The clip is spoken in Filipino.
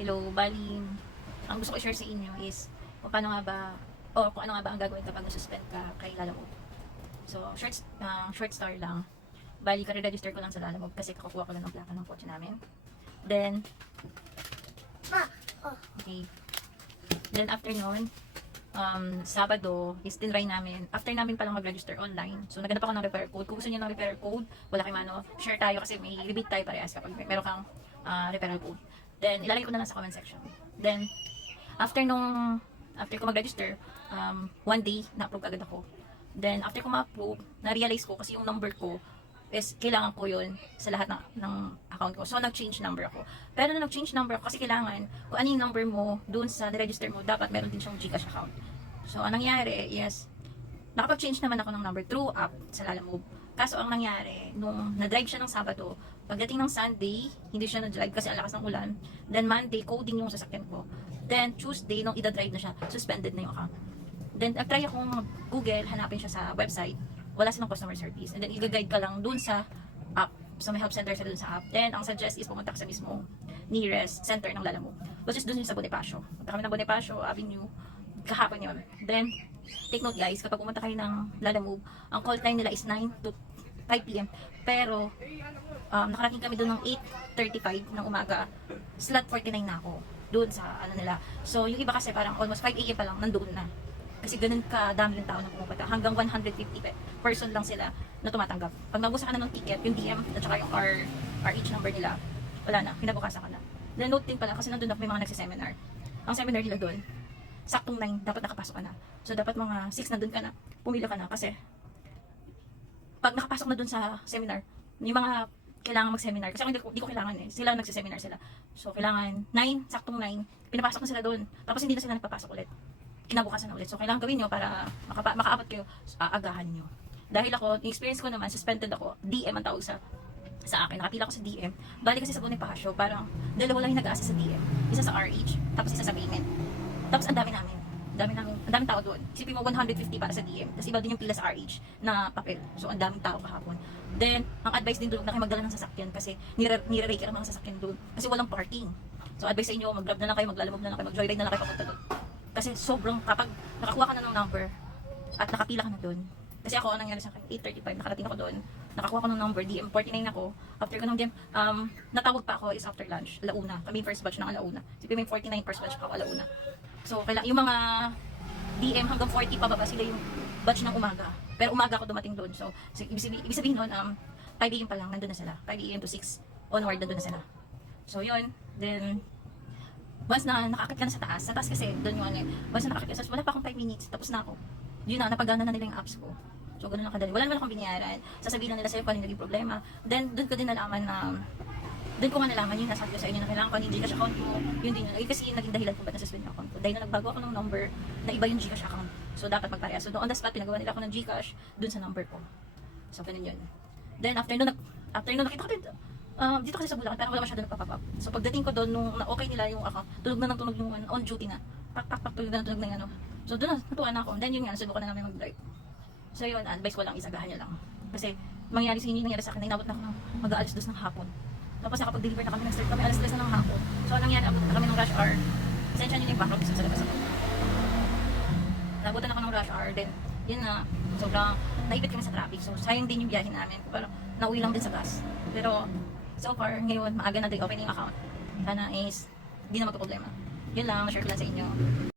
Hello, bali, ang gusto ko i-share sa inyo is kung paano nga ba, o kung ano nga ba ang gagawin kapag nasuspend ka kay Lalamove. So, short story lang. Bali, kare-register ko lang sa Lalamove kasi kakukuha ko lang ng plaka ng kotse namin. Then, okay. Then after nun, Sabado, is tinry namin. After namin palang mag-register online. So, naghanap ako ng repair code. Kung gusto niyo ng repair code, wala kayong ano, share tayo kasi may rebate tayo parehas kapag meron kang repair code. Then, ilalagay ko na lang sa comment section. Then, after ko mag-register, one day, na-approve agad ako. Then, after ko ma-approve, na-realize ko kasi yung number ko is kailangan ko yun sa lahat ng account ko. So, nag-change number ako. Pero nung nag-change number ako, kasi kailangan, kung ano yung number mo, dun sa register mo, dapat meron din siyang Gcash account. So, ang nangyari is, nakapag-change naman ako ng number through app sa Lalamove. Kaso, ang nangyari, nung na-drive siya ng Sabado, pagdating ng Sunday, hindi siya na-drive kasi ang lakas ng ulan. Then, Monday, coding yung sasakyan ko. Then, Tuesday, nung ida-drive na siya, suspended na yung account. Then, nag-try akong Google, hanapin siya sa website. Wala silang customer service. And then, i-guide ka lang dun sa app. So, may help center sa dun sa app. Then, ang suggest is pumunta ka sa mismong nearest center ng Lalamove. Which is dun sa Bonifacio. Punta kami ng Bonifacio Avenue. Kahapon yun. Then, take note guys, kapag pumunta kayo ng Lalamove, ang call time nila is 9 to 5 p.m. Pero, nakarating kami doon ng 8:35 ng umaga. Slot 49 na ako. Doon sa ano nila. So, yung iba kasi parang almost 5 a.m. pa lang nandoon na. Kasi ganun kadami yung tao na pumupunta. Hanggang 150 person lang sila na tumatanggap. Pag nabusa ka na ng ticket, yung DM at saka yung RH number nila, wala na, pinabukasan ka na. Then note din pala, kasi nandun ako may mga nagsiseminar. Ang seminar nila doon, saktong 9, dapat nakapasok ka na. So dapat mga 6 nandun ka na, pumila ka na. Kasi pag nakapasok na doon sa seminar, yung mga kailangan mag-seminar, kasi ako hindi ko kailangan sila nagsiseminar sila. So kailangan 9, saktong 9, pinapasok na sila doon. Tapos hindi na sila nagpapasok ulit. Kinabukasan na ulit. So, kailangan gawin nyo para makaabot kayo, agahan nyo. Dahil ako, yung experience ko naman, suspended ako, DM ang tawag sa akin. Nakapila ako sa DM. Bali kasi sa Bonifacio, parang dalawa lang yung nag-aasa sa DM. Isa sa RH, tapos isa sa payment. Tapos ang dami namin. Ang daming tao doon. Isipin mo 150 para sa DM. Tapos iba din yung pila sa RH na papel. So, ang daming tao kahapon. Then, ang advice din doon na kayo magdala ng sasakyan kasi nire-rake ang mga sasakyan doon. Kasi walang parking. So, advice sa inyo, mag-grab na lang kayo, mag-Lalamove na lang kayo, mag-joyride na lang kayo papunta doon. Kasi sobrang, kapag nakakuha ka na ng number at nakapila ka na doon, kasi ako, ang nangyari sa akin, 8:35, nakarating ako doon, nakakuha ko ng number, DM 49 ako, after ko ng DM, natawag pa ako is after lunch, alauna, kami first batch ng alauna, si may 49 first batch ako, alauna. So, yung mga DM hanggang 40 pababa, sila yung batch ng umaga, pero umaga ako dumating doon, so ibig sabihin nun, 5 AM pa lang, nandun na sila, 5 AM to 6 onward, nandun na sila. So, yun, then, once na nakakit ka na sa taas kasi doon yung ano once na nakakit ka, wala pa akong 5 minutes, tapos na ako. Yun na, napagana na nila yung apps ko. So, ganun lang kadali. Wala naman akong binayaran. Sasabihin na nila sa'yo kung ano yung naging problema. Then, doon ko din nalaman na, doon ko nga nalaman yung nasabi ko sa inyo na kailangan ko ng Gcash account ko. Yun din yun. Kasi yung naging dahilan kung ba't nasuspend yung account ko. Dahil na nagbago ako ng number na iba yung Gcash account. So, dapat magpareha. So, on the spot, pinagawa nila ako ng Gcash doon sa number ko. So, ganun yun. Then, after nun nakita ko din, dito kasi sa Bulacan, pero wala masyado nagpapapap. So pagdating ko doon, nung okay nila yung account, tunog na ng tunog yung on duty na. Pak, tunog na ng tunog na yung ano. So doon na, natuwa na ako. Then yun nga, nasubukan na namin mag-drive. So yun, advice ko lang, isagahan nyo lang. Kasi mangyari sa inyo, nangyari sa akin, inabot na ako ng mag-aalas 2 ng hapon. Tapos nakapag-deliver na kami, nag-start kami alas 3 na ng hapon. So anong nangyari, abot na kami ng rush hour. Pasensya nyo yung background, sa labas ako. Nabutan ako ng rush hour, then yun na, sobrang naipit kami sa traffic. So sayang din yung biyahe namin. Pero nauwi lang din sa gas. Pero so far, ngayon, maaga na din open yung account. Sana is, hindi na magka-problema. Yun lang, ma-share ko lang sa inyo.